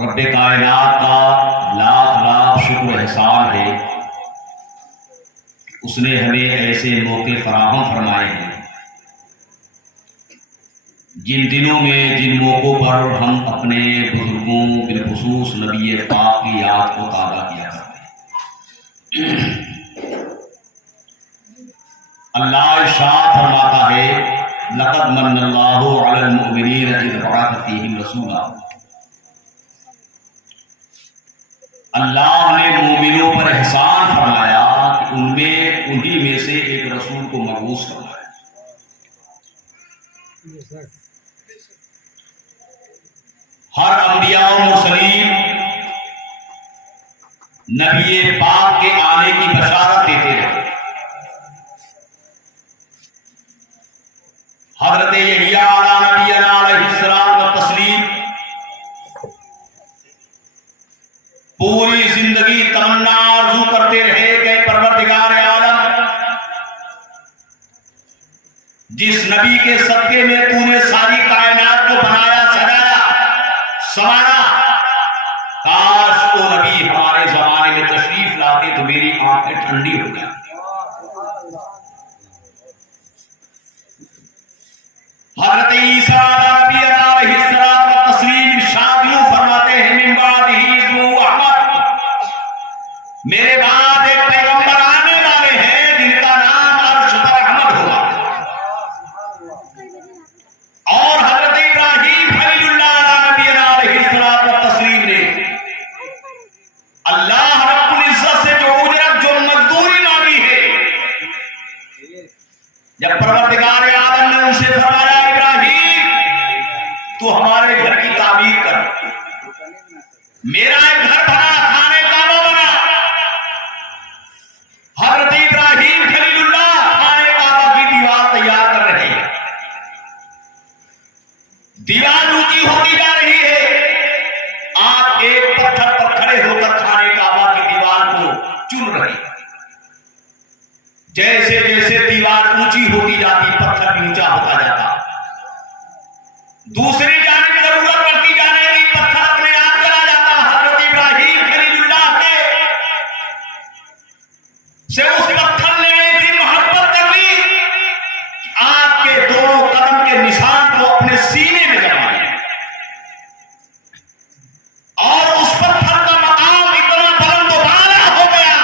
رب کائنات کا لاکھ لاکھ شکر احسان ہے، اس نے ہمیں ایسے موقع فراہم فرمائے ہیں جن دنوں میں جن موقعوں پر ہم اپنے بزرگوں بالخصوص نبی پاک کی یاد کو تازہ کیا کرتے ہیں۔ اللہ ارشاد فرماتا ہے لقد من اللہ علی المؤمنین اذ بعث فیہم رسولا، اللہ نے مومنوں پر احسان فرمایا کہ انہی میں سے ایک رسول کو مبعوث فرمایا۔ ہر انبیاء و مرسلین نبی پاک کے آنے کی بشارت دیتے رہے۔ حضرت یحییٰ علیہ نبینا علیہ السلام و تسلیم پوری زندگی تمنا آرزو کرتے رہے کہ پروردگار عالم، جس نبی کے صدقے میں تو نے ساری کائنات کو بنایا، سجایا، سنوارا، کاش وہ نبی ہمارے زمانے میں تشریف لاتے تو میری آنکھیں ٹھنڈی ہو جاتی۔ حضرت عیسیٰ علیہ السلام و تسلیم شادیوں فرماتے ہیں من بعد ہی اسمہ احمد، میرے بعد ایک پیغمبر آنے والے ہیں جن کا نام عرش پر احمد ہوگا۔ اور حضرت ابراہیم خلیل اللہ علیہ السلام و تسلیم نے اللہ رب العزت سے جو اجرت جو مزدوری مانگی ہے، جب پروردگار عالم نے ان سے فرمایا تو ہمارے گھر کی تعمیر کر، میرا ایک گھر بنا، کھانے کا وہ بنا۔ حضرت ابراہیم خلیل اللہ کھانے کعبہ کی دیوار تیار کر رہے ہیں، دیوار اونچی ہوتی جا رہی ہے، آپ ایک پتھر پر کھڑے ہو کر کھانے کعبہ کی دیوار کو چن رہے ہیں۔ جیسے جیسے دیوار اونچی ہوتی جاتی پتھر بھی اونچا ہوتا جاتا، دوسری جانب ضرورت پڑتی جانے کی پتھر اپنے آپ چلا جاتا۔ حضرت ابراہیم خلیل اللہ سے اس پتھر نے ایسی محبت کر لی کہ آپ کے دونوں قدم کے نشان کو اپنے سینے میں جما لیا، اور اس پتھر کا مقام اتنا بلند و بالا ہو گیا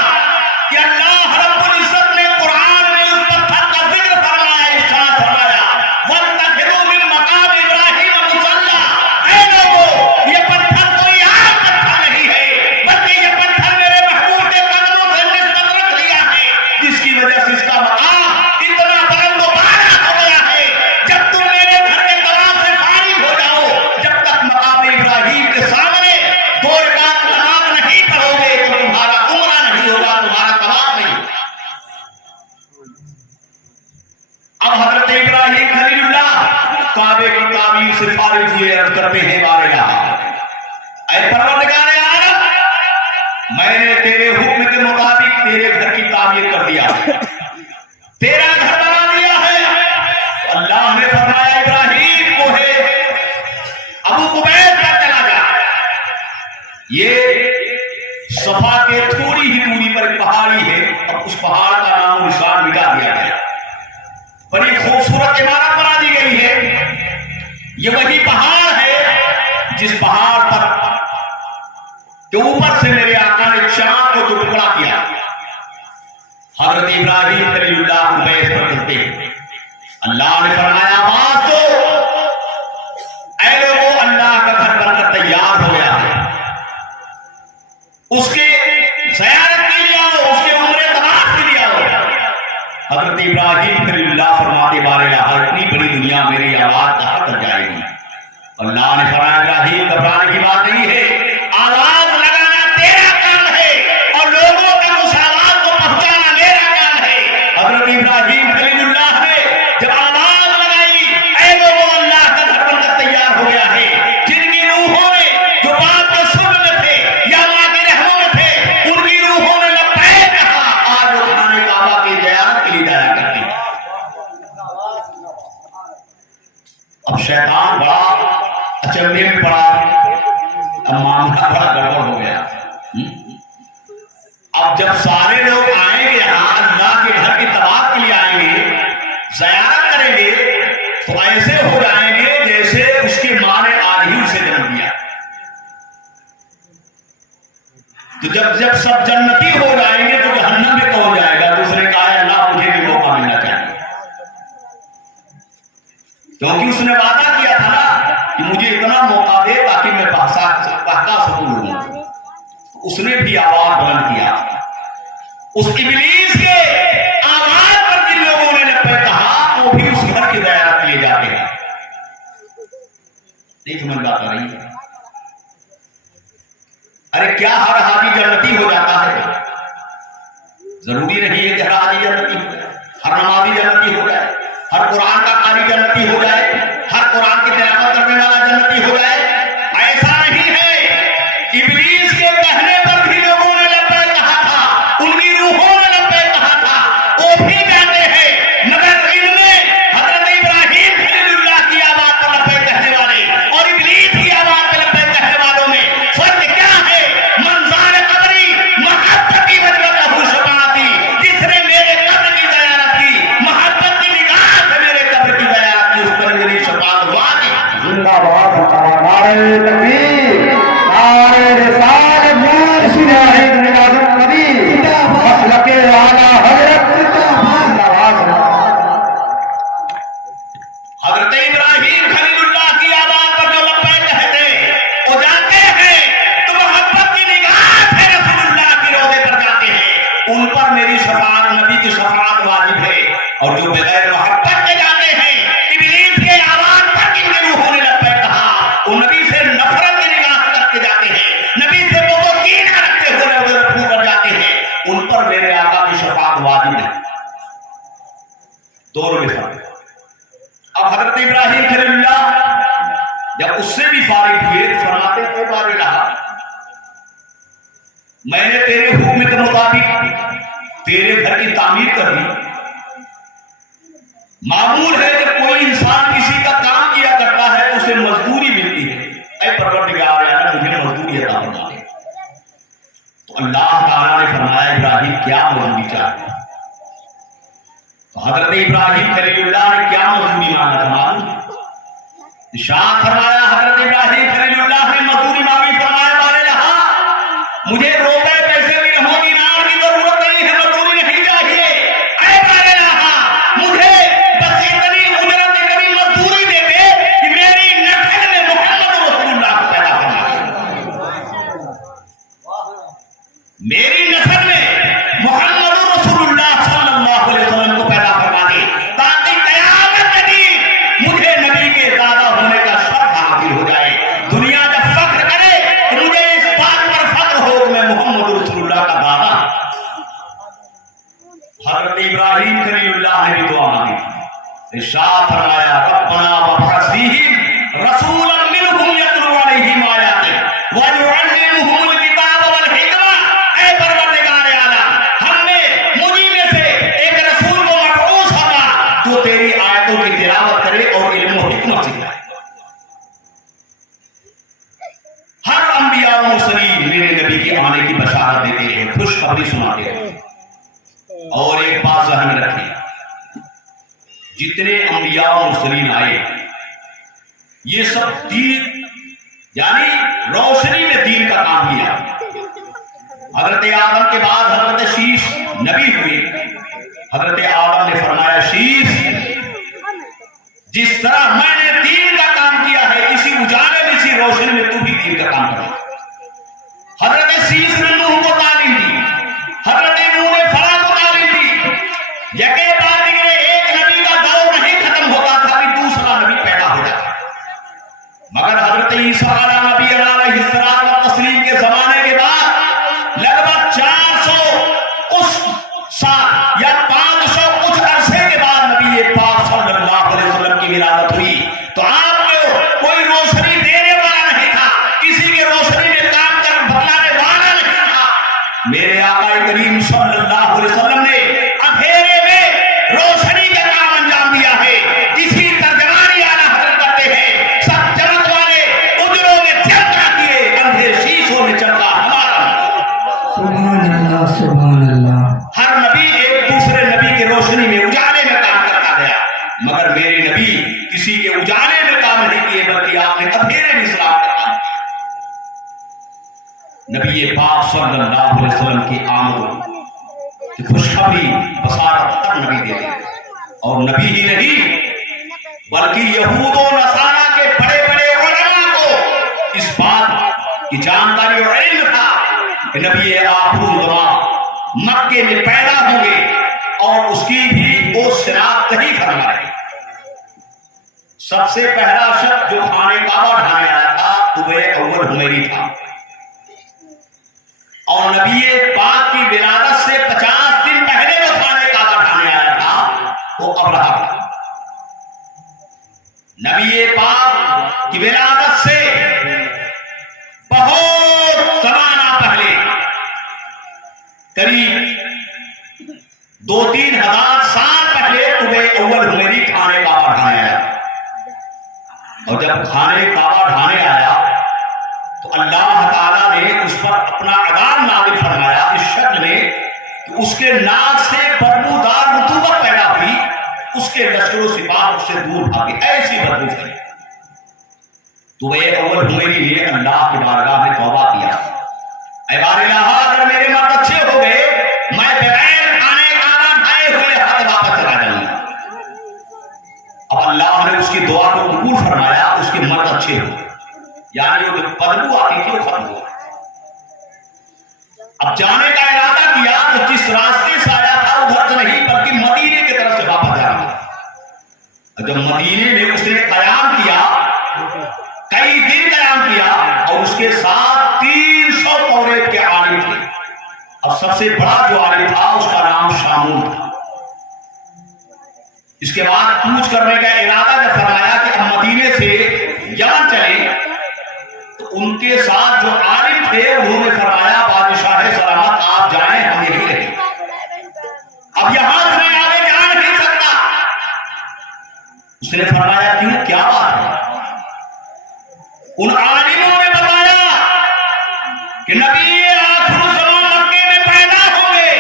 کہ اللہ رب العزت نے قرآن میں اس پتھر کا ذکر فرمایا، ارشاد فرمایا وَاتَّخِذُوا مِن مَّقَامِ إِبْرَاهِيمَ مُصَلًّى۔ اے لوگوں، یہ پتھر کوئی عام پتھر نہیں ہے، بلکہ یہ پتھر میرے محبوب کے قدموں سے نسبت رکھ لیا ہے، جس کی وجہ سے اس کا مقام اتنا بلند و بالا ہو گیا ہے۔ جب تم میرے گھر کے طواف سے فارغ ہو جاؤ، جب تک مقام ابراہیم کے سامنے دو رکعت نماز نہیں پڑھو گے تو تمہارا عمرہ نہیں ہوگا، تمہارا طواف نہیں ہوگا۔ اب حضرت ابراہیم خلیل اللہ کعبے کی تعمیر سے فارغ ہوئے عرض کرتے ہیں بارگاہ، اے پروردگار عالم، میں نے تیرے حکم کے مطابق تیرے گھر کی تعمیر کر دیا، تیرا گھر بنا دیا ہے۔ اللہ نے فرمایا ابراہیم کو ہے ابو قبیس پر چلا جا، یہ صفا کے تھوڑی ہی دوری پر ایک پہاڑی ہے، اب اس پہاڑ کا نام و نشان مٹا دیا گیا، بڑی خوبصورت عمارت بنا دی گئی ہے۔ یہ وہی پہاڑ ہے جس پہاڑ پر کے اوپر سے میرے آقا نے چاند کو جو ٹکڑا کیا، حضرت ابراہیم خلیل اللہ قبیس پر چلتے ہیں۔ اللہ نے فرمایا آواز دو، اے لوگوں، اللہ کا گھر بن کر تیار ہو گیا ہے، اس کے زیارت کے لیے آؤ، اس کے عمرے طواف کے لیے آؤ۔ حضرت ابراہیم خلیل اللہ فرماتے بارگاہ اتنی بڑی دنیا میری آواز کہاں تک جائے گی؟ اللہ نے فرمایا ابراہیم گھبرانے کی بات نہیں ہے، آواز لگانا تیرا کام ہے اور لوگوں کے مساوات کو پہنچانا میرا کام ہے۔ حضرت ابراہیم خلیل اللہ نے جب آواز لگائی، اے لوگوں، اللہ کا گھر بن کر تیار ہو گیا ہے، جن کی روحوں نے جو باپ کے سر میں تھے یا اللہ کے رحموں میں تھے، ان کی روحوں نے لبیک کہا، آج وہ کھانے کعبہ کی زیارت کے لیے جایا کرتے ہیں۔ اب شیطان بڑا اچنبے میں پڑا، اب معاملہ بڑا گڑبڑ ہو گیا. اب جب سارے لوگ آئیں گے یہاں اللہ کے گھر کی طواف کے لیے آئیں گے, زیارت کریں گے, تو ایسے ہو جائیں گے جیسے اس کی ماں نے آج ہی اسے جنم دیا. تو جب سب جنتی ہو جائیں گے تو جہنم میں کون جائے گا؟ دوسرے کہا ہے اللہ مجھے بھی موقع ملنا چاہیے, کیونکہ اس نے وعدہ کیا تھا نا کہ مجھے اتنا موقع دے تاکہ میں بہکا سکوں لوں. اس نے بھی آواز بلند کیا. اس ابلیس کے آواز پر جن لوگوں نے لبیک کہا وہ بھی اس گھر کی زیارت لیے جاتے ہیں. نہیں سمجھ بات آ رہی ہے؟ ارے کیا ہر حاجی جنتی ہو جاتا ہے؟ ضروری نہیں ہے کہ ہر حاجی جنتی ہو جائے, ہر نمازی جنتی ہو جائے, ہر قرآن کا قاری جنتی ہو جائے, ہر قرآن کی تلاوت کرنے والا جنتی ہو جائے. ایسا نہیں ہے. ابلیس کے کہنے پر بھی لوگوں نے لبیک کہا تھا, ان کی روحوں نے لبیک کہا تھا, وہ بھی جاتے ہیں. مگر ان میں حضرت ابراہیم خلیل اللہ کی آواز پر لبیک کہنے والے اور ابلیس کی آواز پر لبیک کہنے والوں میں فرق کیا ہے؟ منظار قبری محبت کی وجہ سے شفاعتی, جس نے میرے قبر کی زیارت کی, محبت کی نگاہ سے میرے قبر کی زیارت کی, اس پر میری شفاعت واجب. زندہ باد نعرہ تکبیر, نعرہ رسالت, مرشد ہے میلاد النبی, مسلک اعلی حضرت. حضرت ابراہیم خلیل اللہ کی آواز پر جو لبیک کہتے وہ جاتے ہیں تو محبت کی نگاہ سے رسول اللہ کی روضے پر جاتے ہیں. ان پر میری شفاعت, نبی کی شفاعت واجب ہے. اور جو بغیر محبت کے جاتے ہیں, ابلیس کے آواز پر جن کے روحوں نے لبیک کہا, وہ نبی سے نفرت کی نگاہ سے رکھ کے جاتے ہیں, نبی سے بغض و کینہ رکھتے ہوئے روضے رکھنے پر جاتے ہیں. ان پر میرے آقا کی شفاعت واجب ہے. دونوں میں فرق ہے. اب حضرت ابراہیم خلیل اللہ جب اس سے بھی فارغ ہوئے تو فرماتے ہیں بارے رہا, میں نے تیرے حکم کے مطابق تیرے گھر کی تعمیر کر دی. معمول ہے کہ کوئی انسان کسی کا کام کیا کرتا ہے تو اسے مزدوری ملتی ہے. اے پروردگار یار مجھے مزدوری عطا فرما دے. تو اللہ تعالیٰ نے فرمایا ابراہیم کیا مزدوری چاہتے؟ تو حضرت ابراہیم خلیل اللہ نے کیا مزدوری مانگا تھا معلوم؟ ارشاد فرمایا حضرت ابراہیم خلیل اللہ نے مزدوری مانگی. فرمایا بارے رہا مجھے روپے پیسے بھی نہ ہوگی, دینار کی ضرورت نہیں ہے, مزدوری نہیں چاہیے. اے بارے رہا مجھے بس اتنی اجرت, اتنی مزدوری دے دے کہ میری نسل میں محمد رسول اللہ کو پیدا فرما. میری نسل میں محمد رسول اللہ صلی اللہ علیہ وسلم کو پیدا فرما دے, تاکہ قیامت کے دن مجھے نبی کے دادا ہونے کا شرف حاصل ہو جائے. دنیا جب فخر کرے تو مجھے اس بات پر فخر ہو کہ میں محمد رسول اللہ کا دادا. حضرت ابراہیم خلیل اللہ نے بھی دعا مانگی تھی. ارشاد فرمایا ربنا وابعث فیہم رسولا منہم یتلو علیہم آیاتک ویعلمہم الکتاب والحکمہ. اے پروردگار اعلیٰ, ہم نے مجھے میں سے ایک رسول کو مبعوث ہوگا جو تیری آیتوں کی تلاوت کرے اور علم و حکمت سکھائے. ہر انبیاء و مرسلین میرے نبی کے آنے کی بشارت دیتے ہیں, خوشخبری سناتے ہیں. اور ایک بات ذہن میں رکھیں, جتنے انبیاء و مرسلین آئے یہ سب دین یعنی روشنی میں دین کا کام کیا. حضرت آدم کے بعد حضرت شیش نبی ہوئے. حضرت آدم نے فرمایا شیش جس طرح میں نے دین کا کام کیا ہے اسی اجالے میں, اسی روشنی میں تو بھی دین کا کام کرو. حضرت شیش نے نوح کو تعلیم دی, حضرت نوح نے فلاں کو تعلیم دی. یکے بعد دیگرے ایک نبی کا دور نہیں ختم ہوتا تھا کہ دوسرا نبی پیدا ہو جاتا. مگر حضرت عیسیٰ نبی علیہ السلام و تسلیم کے زمانے کے بعد لگ بھگ 400 اس سال یا 500 کچھ عرصے کے بعد نبی پاک صلی اللہ علیہ وسلم کی ولادت ہوئی. تو آپ کو کوئی روشنی دینے والا نہیں تھا, کسی کے روشنی میں کام کر بتلانے والا نہیں تھا. میرے آقا کریم صلی اللہ علیہ وسلم نے اندھیرے میں روشنی کا کام انجام دیا ہے. اسی ترجمانی اعلیٰ حضرت کرتے ہیں, سب جنت والے اجروں میں چمکا کیے, حدیثوں میں چلتا ہمارا نبی۔ سبحان اللہ سبحان اللہ۔ ہر نبی ایک دوسرے نبی کی روشنی میں اجالے میں کام کرتا گیا، مگر میرے نبی کسی کے اجالے میں کام نہیں کیے بلکہ آپ نے اندھیرے میں اسلام کا کام کیا۔ نبی پاک صلی اللہ علیہ وسلم کی آمد کی خوشخبری بصارت ہر نبی دے دے، اور نبی ہی نہیں بلکہ یہود و نصارہ کے بڑے بڑے علماء کو اس بات کی جانکاری اور علم تھا کہ نبی آخر الزمان مکے میں پیدا ہوں گے، اور اس کی بھی وہ شناخت ہی فرمائے۔ سب سے پہلا شخص جو خانہ کعبہ ڈھانے آیا تھا طبیعہ اول حمیری تھا، اور نبی پاک کی ولادت سے 50 دن پہلے جو خانہ کعبہ ڈھانے آیا تھا وہ ابرہہ تھا۔ نبی پاک کی ولادت سے بہت زمانہ پہلے، قریب 2-3 ہزار سال پہلے طبیعہ اول حمیری خانہ کعبہ ڈھانے آیا، اور جب خانہ کعبہ ڈھانے آیا تو اللہ تعالیٰ نے اس پر اپنا عذاب نازل فرمایا اس شکل میں کہ اس کے ناک سے بدبودار رطوبت پیدا ہوئی، اس کے لشکر و سپاہ اس سے دور بھاگے، ایسی بدبو پھیلی۔ تو اول حمیری نے اللہ کی بارگاہ میں توبہ کیا، اے بار الہ اگر میرے مرد اچھے ہو گئے میں بغیر خانہ کعبہ ڈھائے ہوئے ہاتھ واپس چلا جاؤں گا۔ اب اللہ نے اس کی دعا کو قبول فرمایا، اس کے مرد اچھے ہو، یعنی وہ جو بدبو آتی تھی وہ ختم ہوا۔ اب جانے کا ارادہ کیا تو جس راستے سے آیا تھا ادھر سے نہیں بلکہ مدینے کی طرف سے واپس جانا۔ جب مدینے میں اس نے قیام کیا، کئی دن قیام کیا، اور اس کے ساتھ 300 توریت کے عالم تھے۔ اب سب سے بڑا جو عالم تھا اس کا نام شامول تھا۔ اس کے بعد کوچ کرنے کا ارادہ جب فرمایا کہ اب مدینے سے یمن چلیں، تو ان کے ساتھ جو عالم تھے انہوں نے فرمایا بادشاہ سلامت آپ جائیں، ہم یہی رہیں، اب یہاں سے میں آگے جا نہیں سکتا۔ اس نے فرمایا کیوں، کیا بات ہے؟ ان عالموں نے بتایا کہ نبی آخر الزمان مکے میں پیدا ہوں گے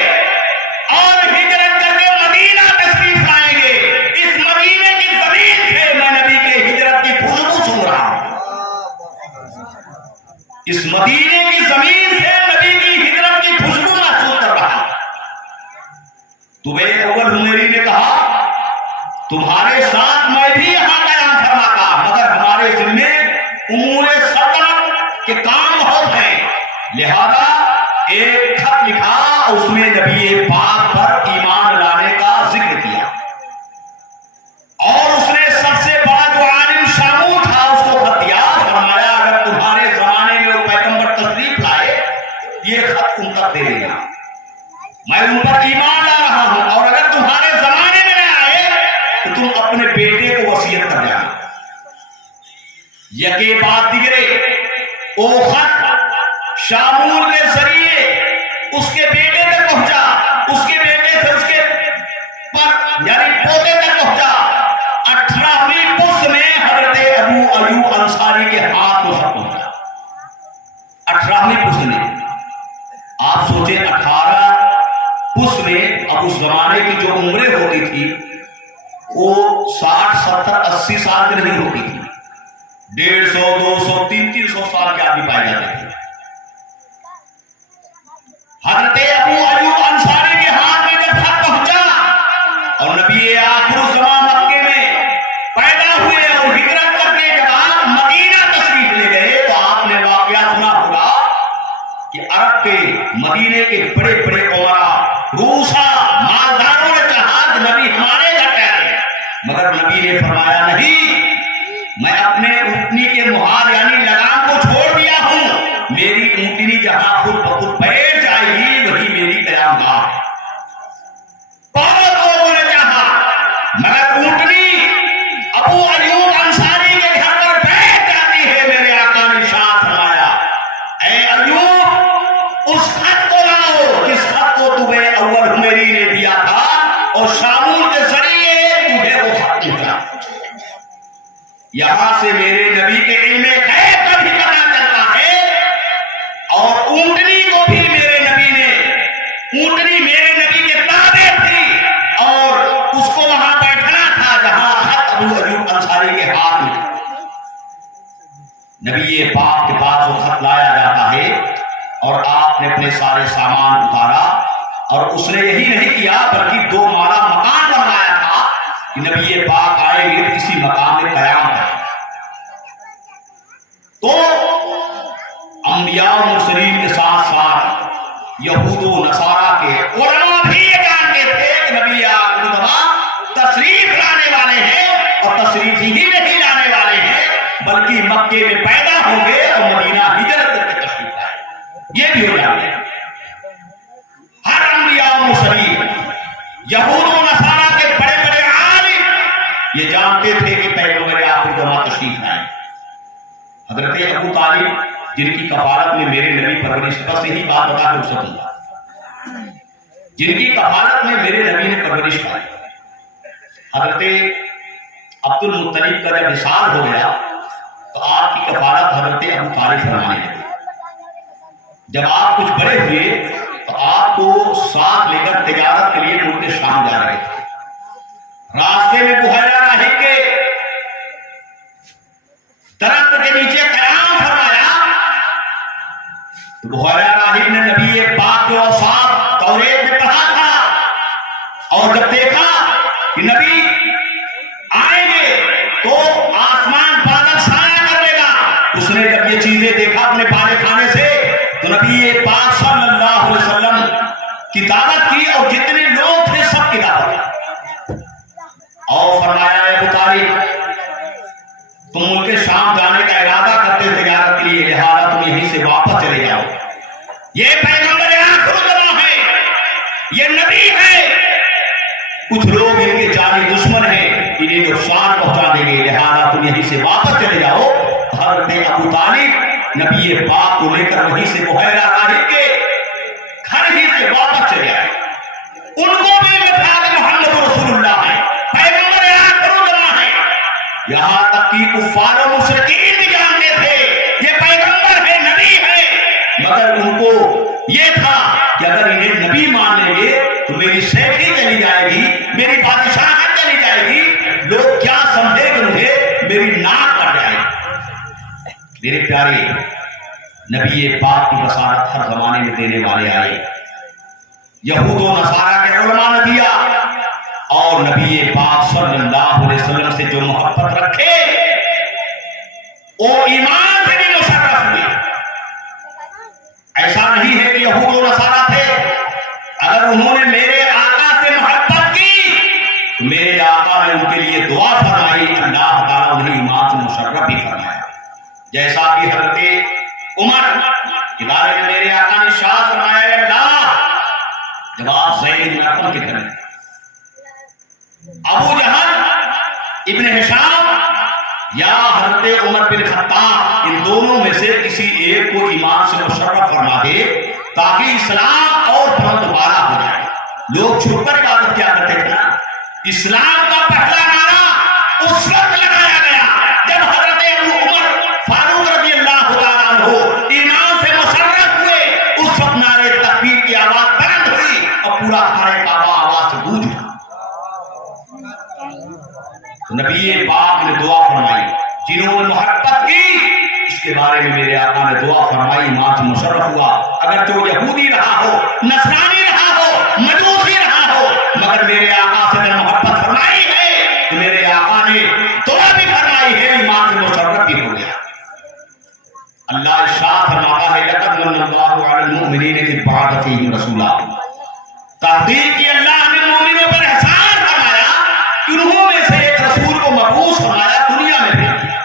اور ہجرت کر کے مدینہ تشریف لائیں گے۔ اس مدینے کی زمین سے میں نبی کے ہجرت کی خوشبو سن رہا ہوں، اس مدینے کی زمین سے نبی کی ہجرت کی خوشبو محسوس کر رہا ہوں۔ طبیعہ اول حمیری نے کہا تمہارے ساتھ میں بھی یہاں قیام فرماتا، مگر ہمارے ذمے امور سلطنت کے کام بہت ہیں، لہذا ایک خط لکھا، اس میں نبی پاک پر ایمان لانے کا ذکر کیا، اور اس نے سب سے بڑا جو عالم شامول تھا اس کو خط دیا، فرمایا اگر تمہارے زمانے میں وہ پیغمبر تشریف لائے یہ خط ان تک دے دینا، میں ان پر ایمان لا رہا ہوں، اور اگر تمہارے زمانے میں نہ آئے تو تم اپنے بیٹے کو وصیت کر دینا۔ یکی بات دیگرے وہ خط شامول کے ذریعے اس کے بیٹے تک پہنچا، اس کے بیٹے سے اس کے پر یعنی پوتے تک پہنچا۔ 18ویں پس میں حضرت ابو ایوب انصاری کے ہاتھ میں خط پہنچا۔ 18ویں پس میں آپ سوچیں 18 پس میں اب اس زمانے کی جو عمریں ہوتی تھی وہ 60 70 80 سال کی نہیں ہوتی تھی، 150 200 300 سال کے آدمی پائے جاتے تھے۔ حضرت ابو ایوب انصاری کے ہاتھ میں جب خط پہنچا اور نبی آخر الزمان مکے میں پیدا ہوئے اور ہجرت کر کے جب آپ مدینہ تشریف لے گئے تو آپ نے واقعہ سنا ہوگا کہ عرب کے مدینے کے بڑے بڑے عمراء روسا مالداروں نے چاہا کہ نبی ہمارے گھر ٹھہرے، مگر نبی نے فرمایا نہیں، میں اپنے اونٹنی کے محال یعنی لگام کو چھوڑ دیا ہوں، میری اونٹنی جہاں خود بخود بیٹھ جائے گی وہی میری قیام گاہ ہے۔ بہت لوگوں نے چاہا مگر اونٹنی ابو ایوب انصاری کے گھر پر بیٹھ جاتی ہے۔ میرے آقا نے ارشاد فرمایا اے ایوب اس خط کو لاؤ جس خط کو تمہیں اول حمیری نے دیا تھا اور شامول کے ذریعے تمہیں وہ خط پہنچا۔ یہاں سے میرے نبی کے علم غیب کا بھی پتہ چلتا ہے نبی پاک کے پاس وہ خط لایا جاتا ہے اور آپ نے اپنے سارے سامان اتارا، اور اس نے یہی نہیں کیا بلکہ 2 مالا مکان بنوایا تھا کہ نبی پاک آئیں گے تو اسی مقام میں قیام کریں۔ تو انبیاء و مرسلین کے ساتھ ساتھ یہود و نصارہ کے علماء بھی یہ جانتے تھے کہ نبی اکرم تشریف لانے والے ہیں، اور تشریف ہی نہیں لانے والے ہیں بلکہ مکے میں پیدا ہوں گے اور مدینہ ہجرت کر کے تشریف لائیں، یہ بھی ہو جاتے ہیں۔ ہر انبیاء و مرسلین یہود و نصارہ کے بڑے بڑے عالم یہ جانتے تھے کہ پیغمبر آخر زمان تشریف لائیں۔ حضرت ابو طالب جن کی کفالت میں میرے نبی پرورش، بس یہی بات بتا کر اسے دوں، جن کی کفالت میں میرے نبی نے پرورش پائی، حضرت عبد المطلب کا جب وصال ہو گیا تو آپ کی کفالت حضرت ابو طالب فرمانے لگے۔ جب آپ کچھ بڑے ہوئے تو آپ کو ساتھ لے کر تجارت کے لیے ملک شام جا رہے تھے۔ راستے میں بحیرہ راہب کے درخت کے نیچے قیام فرمایا تو بحیرہ راہب نے نبی پاک کے اوصاف توریت میں پڑھا تھا، اور جب دیکھا کہ نبی آئیں گے تو آسمان بادل سایہ کر لے گا، اس نے جب یہ چیزیں دیکھا اپنے پالے کھانے سے تو نبی پاک صلی اللہ علیہ وسلم کی دعوت کی، اور جتنے لوگ تھے سب کی دعوت کی، اور فرمایا ابو طالب تم ملک شام جانے کا ارادہ کرتے تجارت کے لیے، لہذا تم یہیں سے واپس چلے جاؤ۔ یہ پیغمبر آخر زمان ہے، یہ نبی ہے، کچھ لوگ ان کے جانی دشمن ہیں، انہیں نقصان پہنچا دیں گے، لہذا تم یہیں سے واپس چلے جاؤ۔ حضرت ابو طالب نبی پاک کو لے کر وہیں سے بحیرہ راہب کے گھر ہی سے واپس چلے آئے۔ ان کو بھی بتا کہ محمد رسول اللہ ہے، پیغمبر آخر زمان ہے، یہاں تک کہ کفار و مشرکین بھی جانتے تھے یہ پیغمبر ہے، نبی ہے، مگر ان کو یہ تھا کہ اگر انہیں نبی مان لیں گے تو میری شیخی چلی جائے گی، میری بادشاہت چلی جائے گی، لوگ کیا سمجھے گے، انہیں میری ناک کٹ جائے گی۔ میرے پیارے نبی پاک کی بشارت ہر زمانے میں دینے والے آئے، یہود و نصارہ کے علماء نے دیا، اور نبی پاک صلی اللہ علیہ وسلم سے جو محبت رکھے وہ ایمان سے بھی مشرف ہوئے۔ ایسا نہیں ہے کہ یہود و نصارہ تھے، اگر انہوں نے میرے آقا سے محبت کی تو میرے آقا نے ان کے لیے دعا فرمائی، اللہ تعالیٰ انہیں ایمان سے مشرف بھی فرمایا۔ جیسا کہ حضرت عمر کے بارے میں میرے آقا نے ارشاد فرمایا، اللہ جب آپ زید بن ارقم کے گھر میں ابو جہل ابن ہشام یا حضرت عمر بن خطاب ان دونوں میں سے کسی ایک کو ایمان سے مشرف فرما دے تاکہ اسلام اور بلند بالا ہو جائے۔ لوگ چھپ کر عبادت کیا کرتے تھے نا، اسلام کا پہلا نعرہ اس وقت لگایا گیا جب حضرت ابو عمر فاروق رضی اللہ تعالیٰ عنہ ایمان سے مشرف ہوئے، اس وقت نعرے تکبیر کی آواز بلند ہوئی اور پورا خانہ کعبہ آواز سے گونج اٹھا۔ تو نبی پاک نے دعا فرمائی، جنہوں نے محبت کی اس کے بارے میں میرے آقا نے دعا فرمائی، ایمان سے مشرف ہوا، اگر جو یہودی رہا ہو، نصرانی رہا ہو، مجوسی رہا ہو، مگر میرے آقا سے نے محبت فرمائی ہے تو میرے آقا نے دعا بھی فرمائی ہے، ایمان سے مشرف بھی ہو گیا۔ اللہ ارشاد فرماتا ہے، لقد من اللہ علی المؤمنین اذ بعث فیہم رسولا، تحقیق کی اللہ نے مومنوں پر احسان فرمایا کہ انہوں میں سے ایک رسول کو مبعوث فرمایا، دنیا میں بھیج دیا۔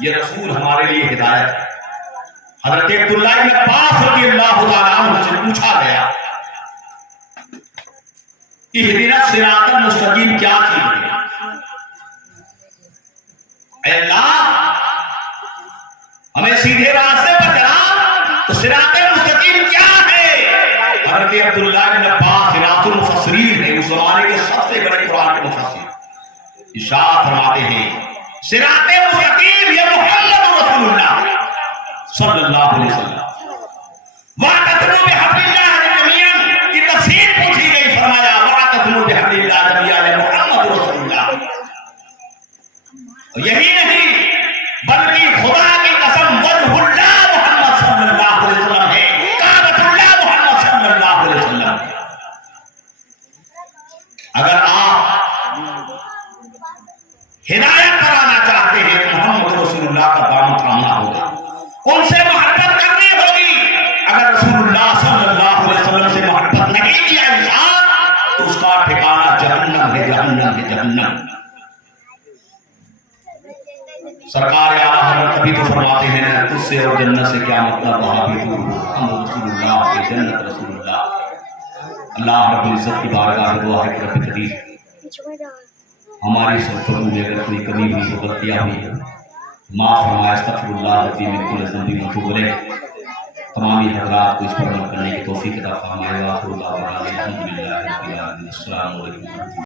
یہ رسول ہمارے لیے ہدایت ہے۔ حضرت عبداللہ بن عباس رضی اللہ تعالیٰ عنہ سے پوچھا گیا، اہدنا الصراط المستقیم کیا چیز ہے؟ اے اللہ ہمیں سیدھے راستے پر چلا، تو صراط المستقیم کیا ہے؟ حضرت عبداللہ بن عباس صراط المفسرین ہے، اس زمانے کے سب سے بڑے قرآن کے مفسر، ارشاد فرماتے ہیں صراط مستقیم یہ محمد رسول اللہ صلی اللہ علیہ وسلم۔ وَاعْتَصِمُوا بِحَبْلِ اللَّهِ جَمِيعًا کی تفسیر پوچھی گئی، فرمایا وَاعْتَصِمُوا بِحَبْلِ اللَّهِ جَمِيعًا محمد رسول اللہ۔ یہی نہیں بلکہ خدا کی قسم سرکار اعلیٰ حضرت کبھی تو فرماتے ہیں نا تجھ سے اور جنت سے کیا مطلب وہاں بھی تو ہم رسول اللہ کے جنت رسول اللہ اللہ رب العزت کی بارگاہ میں دعا ہے کہ رب قدیر ہماری سفر میں اگر کوئی کمی ہوئی تو غلطیاں ہوئی معاف فرمائے استغفر اللہ ربی من کل ذنب واتوب الیہ تمامی حضرات کو اس پر عمل کرنے کی توفیق عطا فرمائے. الحمد للہ رب العالمین. السلام علیکم.